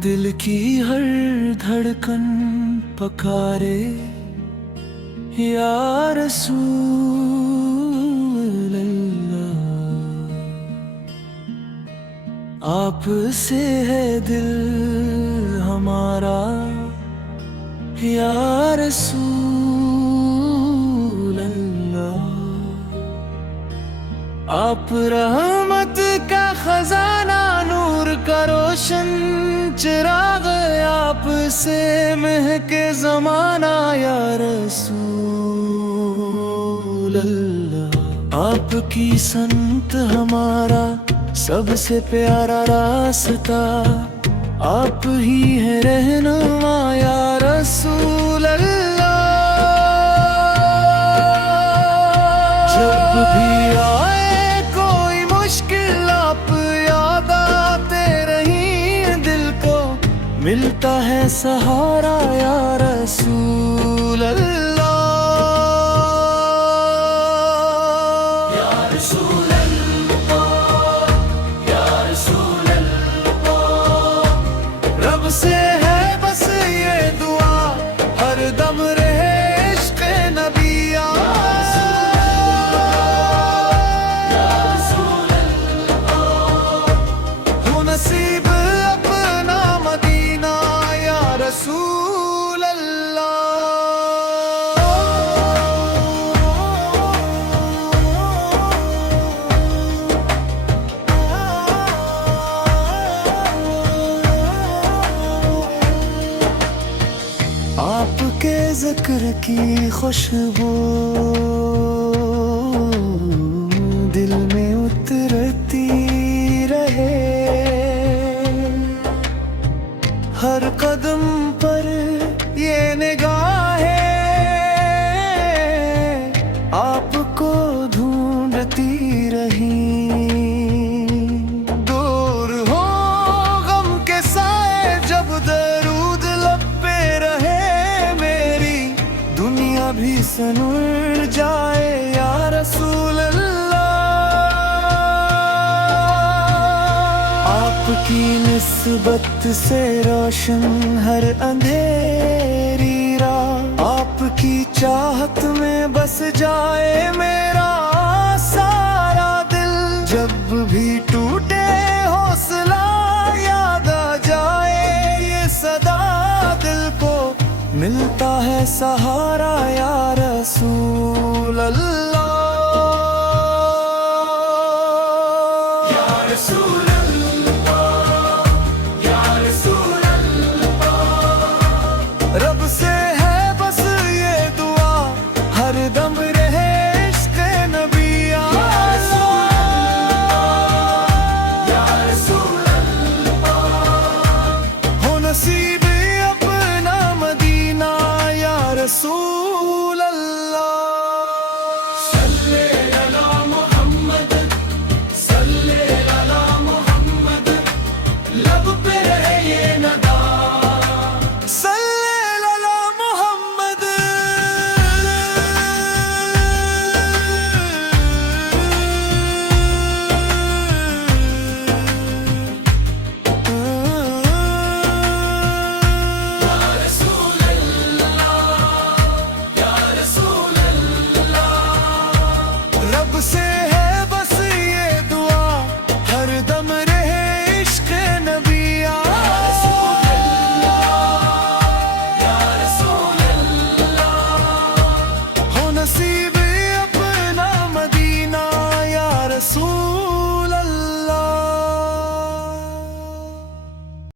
दिल की हर धड़कन पकारे या रसूल अल्लाह। आपसे है दिल हमारा या रसूल अल्लाह। आप रहमत का खजाना, नूर का रोशन चिराग, आपसे महके ज़माना या रसूल अल्लाह। आपकी संत हमारा सबसे प्यारा रास्ता, आप ही है रहनुमा या रसूल अल्लाह। जब भी आए कोई मुश्किल, आप याद आते रहीं, दिल को मिलता है सहारा या रसूल अल्लाह। या रसूल अल्लाह, या रसूल अल्लाह। रब से है बस ये दुआ, हर दम रहे इश्क़ नबी या रसूल अल्लाह। हो नसीब अपना मदीना या रसूल अल्लाह। आपके ज़िक्र की खुशबू दिल में उतरती रहे, हर कदम पर ये निगाहें आपको ढूंढती रही। दूर हो गम के साए, जब दरूद लब पे रहे, मेरी दुनिया भी सनूर जाए या रसूल अल्लाह। आपकी निस्बत से रोशन हर अंधेरी राह, आपकी चाहत में बस जाए मेरा सारा दिल। जब भी टूटे हौसला, याद आ जाए ये सदा, दिल को मिलता है सहारा या रसूल अल्लाह। या रसूल अल्लाह, या रसूल अल्लाह। रब से है बस ये दुआ, हर दम रहे इश्क़ नबी या रसूल अल्लाह। हो नसीब अपना मदीना या रसूल अल्लाह। सल्ले अला मोहम्मद, सल्ले अला मोहम्मद, लब पे रहे ये नदा। सल्ले अला मोहम्मद। या रसूल अल्लाह, या रसूल अल्लाह। रब से